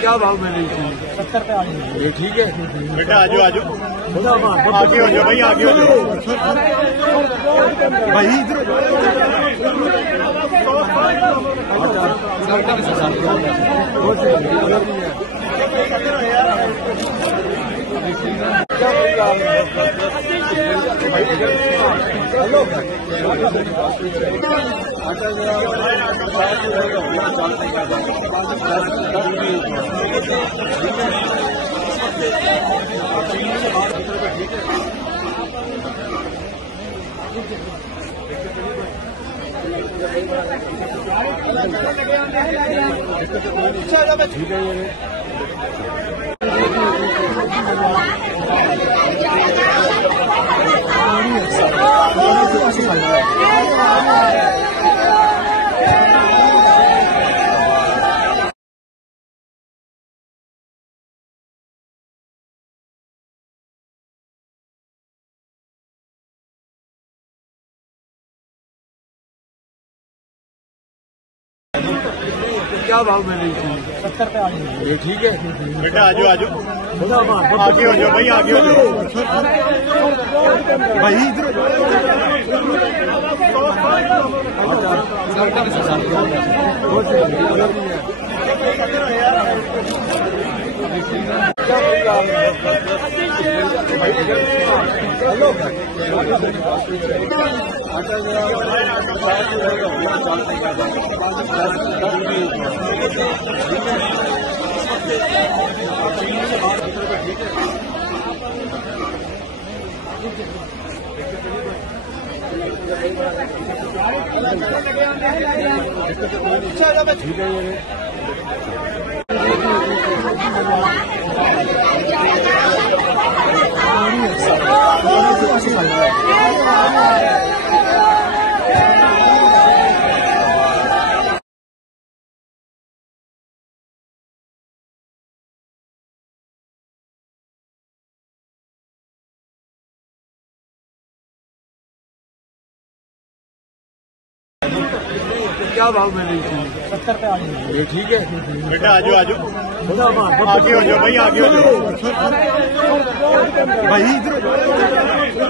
क्या भाव में रही थी? 70 पे आ गई। ये ठीक है बेटा आजो आजो आगे हो जाओ भाई, आगे हो जाओ भाई इधर ठीक है ये क्या भाव में रही थी? 70 पे आ गई। ये ठीक है बेटा आजो आजो आगे हो जाओ भाई, आगे हो जाओ भाई इधर ठीक है ये क्या भाव में रही थी? 70 पे आ गई। ये ठीक है बेटा आजो आजो आगे हो जाओ भाई, आगे हो जाओ भाई इधर